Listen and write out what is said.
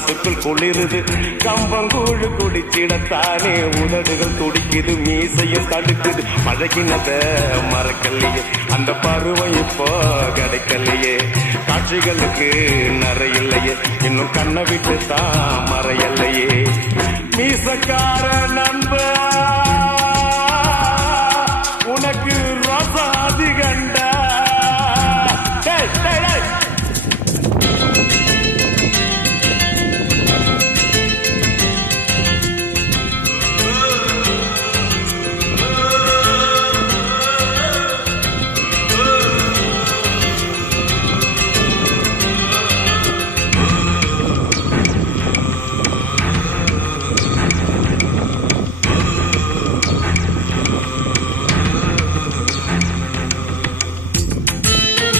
மனசுக்குள் குளிருது. கம்பங்கூழு குடிச்சிடத்தானே உதடுகள் துடிக்குது, மீசையும் தடுக்குது. பழகினத மறக்கலையே, அந்த பருவம் இப்போ கிடைக்கலையே. காட்சிகளுக்கு நிறையில்லையே, இன்னும் கண்ணை விட்டு தான் மறையலையே. மீசக்கார நண்பா